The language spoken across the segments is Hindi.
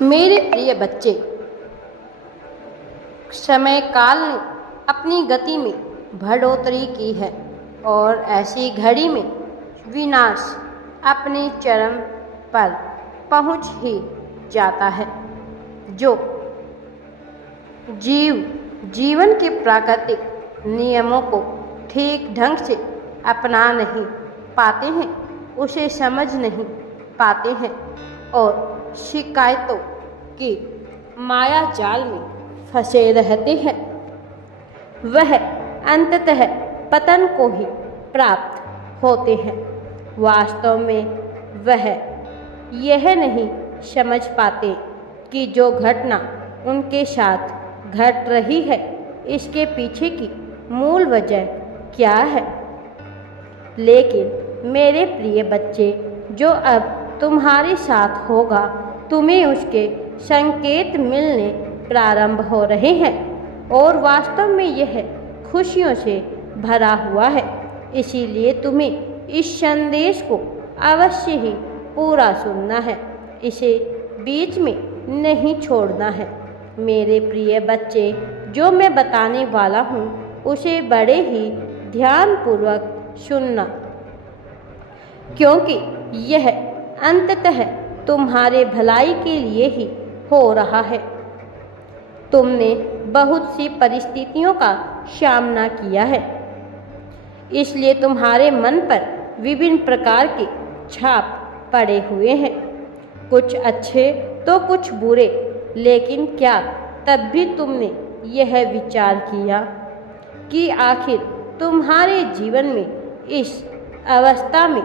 मेरे प्रिय बच्चे, समय काल ने अपनी गति में बढ़ोतरी की है और ऐसी घड़ी में विनाश अपने चरम पर पहुंच ही जाता है। जो जीवन के प्राकृतिक नियमों को ठीक ढंग से अपना नहीं पाते हैं, उसे समझ नहीं पाते हैं और शिकायतों की माया जाल में फंसे रहते हैं, वह अंततः पतन को ही प्राप्त होते हैं। वास्तव में वह यह नहीं समझ पाते कि जो घटना उनके साथ घट रही है, इसके पीछे की मूल वजह क्या है। लेकिन मेरे प्रिय बच्चे, जो अब तुम्हारे साथ होगा, तुम्हें उसके संकेत मिलने प्रारंभ हो रहे हैं और वास्तव में यह खुशियों से भरा हुआ है। इसीलिए तुम्हें इस संदेश को अवश्य ही पूरा सुनना है, इसे बीच में नहीं छोड़ना है। मेरे प्रिय बच्चे, जो मैं बताने वाला हूँ उसे बड़े ही ध्यानपूर्वक सुनना, क्योंकि यह अंततः तुम्हारे भलाई के लिए ही हो रहा है। तुमने बहुत सी परिस्थितियों का सामना किया है, इसलिए तुम्हारे मन पर विभिन्न प्रकार के छाप पड़े हुए हैं, कुछ अच्छे तो कुछ बुरे। लेकिन क्या तब भी तुमने यह विचार किया कि आखिर तुम्हारे जीवन में इस अवस्था में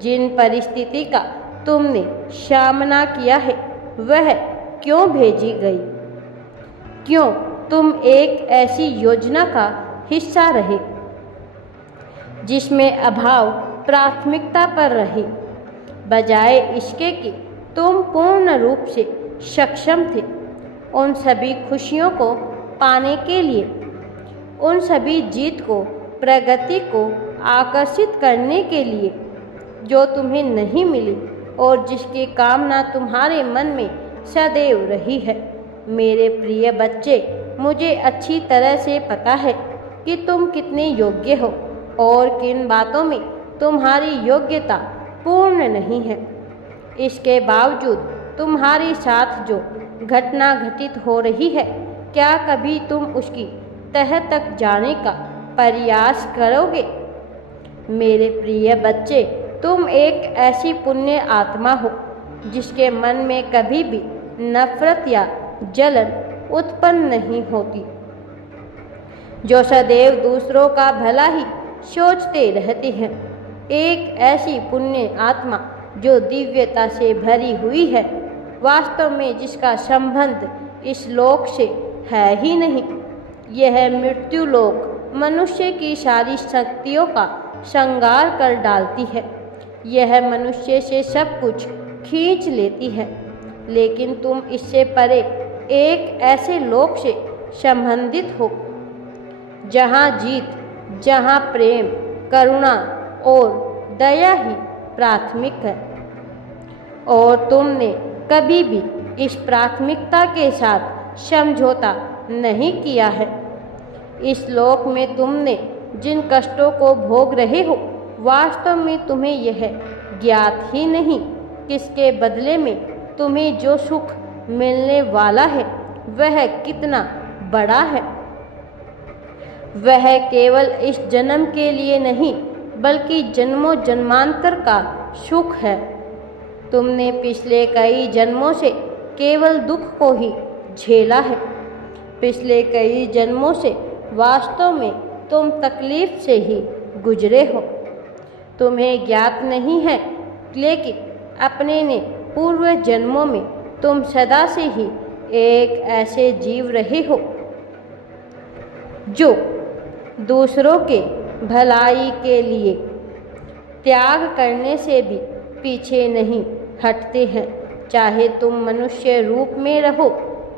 जिन परिस्थिति का तुमने सामना किया है, वह क्यों भेजी गई? क्यों तुम एक ऐसी योजना का हिस्सा रहे जिसमें अभाव प्राथमिकता पर रही, बजाय इसके कि तुम पूर्ण रूप से सक्षम थे उन सभी खुशियों को पाने के लिए, उन सभी जीत को, प्रगति को आकर्षित करने के लिए जो तुम्हें नहीं मिली और जिसकी कामना तुम्हारे मन में सदैव रही है। मेरे प्रिय बच्चे, मुझे अच्छी तरह से पता है कि तुम कितने योग्य हो और किन बातों में तुम्हारी योग्यता पूर्ण नहीं है। इसके बावजूद तुम्हारे साथ जो घटना घटित हो रही है, क्या कभी तुम उसकी तह तक जाने का प्रयास करोगे? मेरे प्रिय बच्चे, तुम एक ऐसी पुण्य आत्मा हो जिसके मन में कभी भी नफरत या जलन उत्पन्न नहीं होती, जो सदैव दूसरों का भला ही सोचते रहते हैं। एक ऐसी पुण्य आत्मा जो दिव्यता से भरी हुई है, वास्तव में जिसका संबंध इस लोक से है ही नहीं। यह मृत्यु लोक मनुष्य की सारी शक्तियों का श्रृंगार कर डालती है। यह मनुष्य से सब कुछ खींच लेती है, लेकिन तुम इससे परे एक ऐसे लोक से संबंधित हो जहाँ जीत, जहाँ प्रेम, करुणा और दया ही प्राथमिक है। और तुमने कभी भी इस प्राथमिकता के साथ समझौता नहीं किया है। इस लोक में तुमने जिन कष्टों को भोग रहे हो, वास्तव में तुम्हें यह ज्ञात ही नहीं किसके बदले में तुम्हें जो सुख मिलने वाला है वह कितना बड़ा है। वह केवल इस जन्म के लिए नहीं, बल्कि जन्मों जन्मांतर का सुख है। तुमने पिछले कई जन्मों से केवल दुख को ही झेला है। पिछले कई जन्मों से वास्तव में तुम तकलीफ से ही गुजरे हो। तुम्हें ज्ञात नहीं है, लेकिन अपने ने पूर्व जन्मों में तुम सदा से ही एक ऐसे जीव रहे हो जो दूसरों के भलाई के लिए त्याग करने से भी पीछे नहीं हटते हैं। चाहे तुम मनुष्य रूप में रहो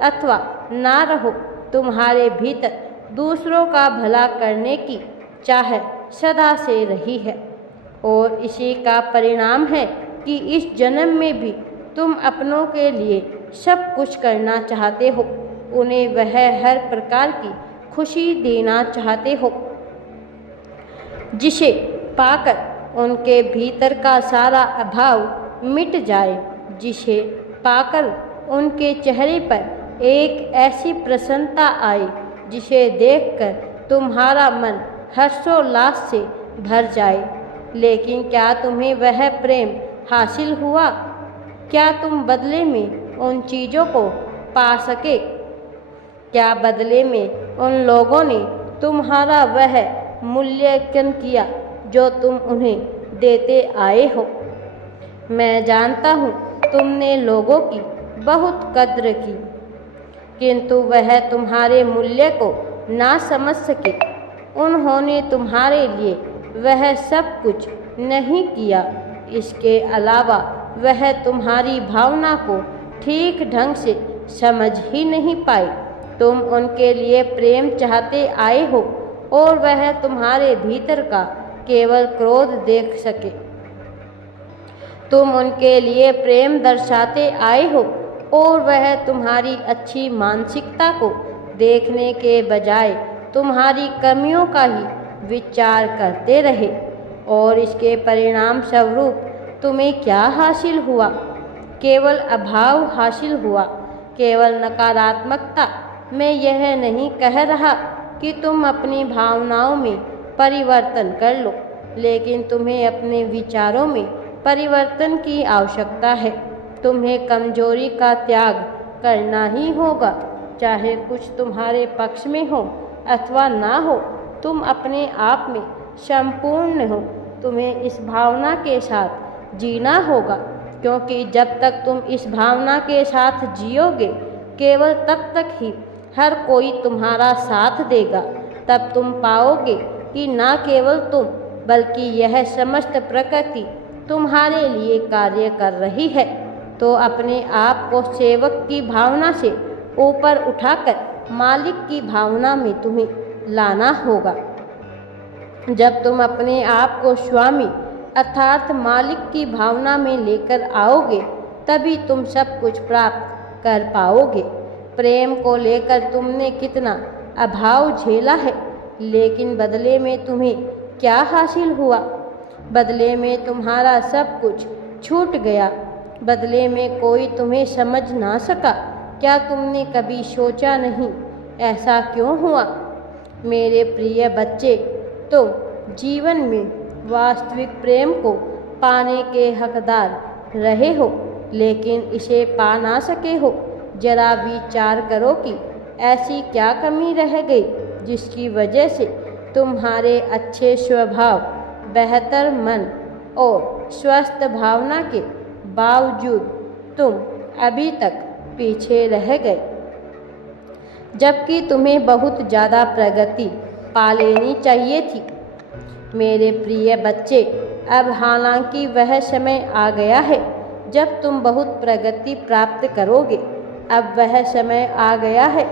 अथवा ना रहो, तुम्हारे भीतर दूसरों का भला करने की चाह सदा से रही है और इसी का परिणाम है कि इस जन्म में भी तुम अपनों के लिए सब कुछ करना चाहते हो, उन्हें वह हर प्रकार की खुशी देना चाहते हो, जिसे पाकर उनके भीतर का सारा अभाव मिट जाए, जिसे पाकर उनके चेहरे पर एक ऐसी प्रसन्नता आए जिसे देखकर तुम्हारा मन हर्षोल्लास से भर जाए। लेकिन क्या तुम्हें वह प्रेम हासिल हुआ? क्या तुम बदले में उन चीज़ों को पा सके? क्या बदले में उन लोगों ने तुम्हारा वह मूल्यांकन किया जो तुम उन्हें देते आए हो? मैं जानता हूँ तुमने लोगों की बहुत कद्र की, किंतु वह तुम्हारे मूल्य को ना समझ सके। उन्होंने तुम्हारे लिए वह सब कुछ नहीं किया। इसके अलावा वह तुम्हारी भावना को ठीक ढंग से समझ ही नहीं पाए। तुम उनके लिए प्रेम चाहते आए हो और वह तुम्हारे भीतर का केवल क्रोध देख सके। तुम उनके लिए प्रेम दर्शाते आए हो और वह तुम्हारी अच्छी मानसिकता को देखने के बजाय तुम्हारी कमियों का ही विचार करते रहे। और इसके परिणाम स्वरूप तुम्हें क्या हासिल हुआ? केवल अभाव हासिल हुआ, केवल नकारात्मकता। मैं यह नहीं कह रहा कि तुम अपनी भावनाओं में परिवर्तन कर लो, लेकिन तुम्हें अपने विचारों में परिवर्तन की आवश्यकता है। तुम्हें कमजोरी का त्याग करना ही होगा, चाहे कुछ तुम्हारे पक्ष में हो अथवा ना हो। तुम अपने आप में संपूर्ण हो। तुम्हें इस भावना के साथ जीना होगा, क्योंकि जब तक तुम इस भावना के साथ जियोगे, केवल तब तक ही हर कोई तुम्हारा साथ देगा। तब तुम पाओगे कि न केवल तुम बल्कि यह समस्त प्रकृति तुम्हारे लिए कार्य कर रही है। तो अपने आप को सेवक की भावना से ऊपर उठाकर मालिक की भावना में तुम्हें लाना होगा। जब तुम अपने आप को स्वामी अर्थात मालिक की भावना में लेकर आओगे, तभी तुम सब कुछ प्राप्त कर पाओगे। प्रेम को लेकर तुमने कितना अभाव झेला है, लेकिन बदले में तुम्हें क्या हासिल हुआ? बदले में तुम्हारा सब कुछ छूट गया। बदले में कोई तुम्हें समझ ना सका। क्या तुमने कभी सोचा नहीं ऐसा क्यों हुआ? मेरे प्रिय बच्चे, तुम जीवन में वास्तविक प्रेम को पाने के हकदार रहे हो, लेकिन इसे पा ना सके हो। जरा विचार करो कि ऐसी क्या कमी रह गई जिसकी वजह से तुम्हारे अच्छे स्वभाव, बेहतर मन और स्वस्थ भावना के बावजूद तुम अभी तक पीछे रह गए, जबकि तुम्हें बहुत ज़्यादा प्रगति पा लेनी चाहिए थी। मेरे प्रिय बच्चे, अब हालांकि वह समय आ गया है जब तुम बहुत प्रगति प्राप्त करोगे। अब वह समय आ गया है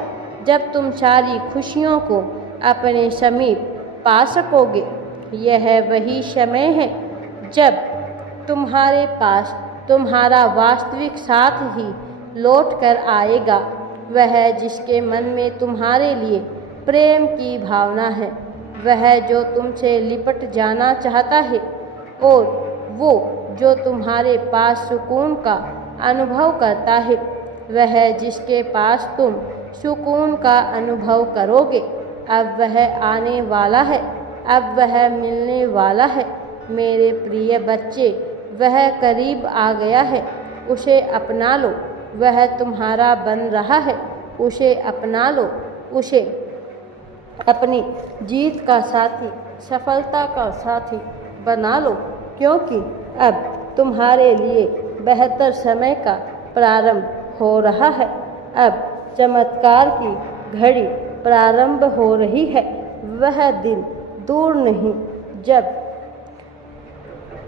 जब तुम सारी खुशियों को अपने समीप पा सकोगे। यह वही समय है जब तुम्हारे पास तुम्हारा वास्तविक साथ ही लौट कर आएगा, वह जिसके मन में तुम्हारे लिए प्रेम की भावना है, वह जो तुमसे लिपट जाना चाहता है, और वो जो तुम्हारे पास सुकून का अनुभव करता है, वह जिसके पास तुम सुकून का अनुभव करोगे। अब वह आने वाला है, अब वह मिलने वाला है। मेरे प्रिय बच्चे, वह करीब आ गया है, उसे अपना लो। वह तुम्हारा बन रहा है, उसे अपना लो। उसे अपनी जीत का साथी, सफलता का साथी बना लो, क्योंकि अब तुम्हारे लिए बेहतर समय का प्रारंभ हो रहा है। अब चमत्कार की घड़ी प्रारंभ हो रही है। वह दिन दूर नहीं जब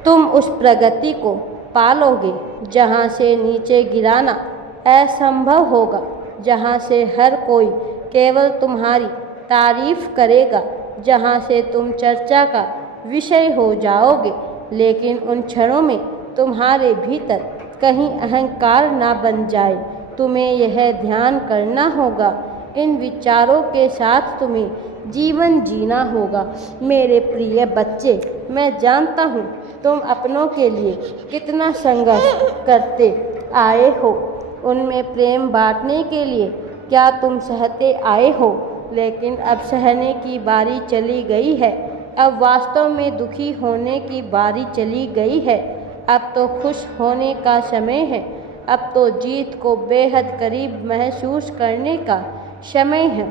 तुम उस प्रगति को पालोगे जहाँ से नीचे गिराना असंभव होगा, जहाँ से हर कोई केवल तुम्हारी तारीफ करेगा, जहाँ से तुम चर्चा का विषय हो जाओगे। लेकिन उन क्षणों में तुम्हारे भीतर कहीं अहंकार ना बन जाए। तुम्हें यह ध्यान करना होगा। इन विचारों के साथ तुम्हें जीवन जीना होगा। मेरे प्रिय बच्चे, मैं जानता हूँ तुम अपनों के लिए कितना संघर्ष करते आए हो। उनमें प्रेम बांटने के लिए क्या तुम सहते आए हो, लेकिन अब सहने की बारी चली गई है। अब वास्तव में दुखी होने की बारी चली गई है। अब तो खुश होने का समय है। अब तो जीत को बेहद करीब महसूस करने का समय है,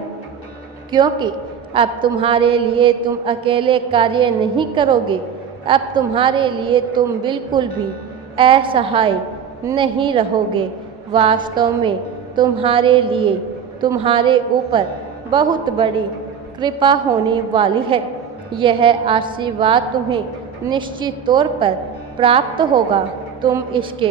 क्योंकि अब तुम्हारे लिए तुम अकेले कार्य नहीं करोगे। अब तुम्हारे लिए तुम बिल्कुल भी असहाय नहीं रहोगे। वास्तव में तुम्हारे लिए तुम्हारे ऊपर बहुत बड़ी कृपा होने वाली है। यह आशीर्वाद तुम्हें निश्चित तौर पर प्राप्त होगा। तुम इसके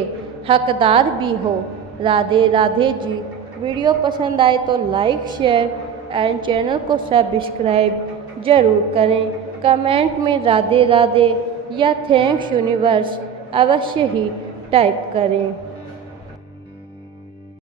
हकदार भी हो। राधे राधे जी। वीडियो पसंद आए तो लाइक, शेयर एंड चैनल को सब्सक्राइब जरूर करें। कमेंट में राधे राधे या थैंक्स यूनिवर्स अवश्य ही टाइप करें।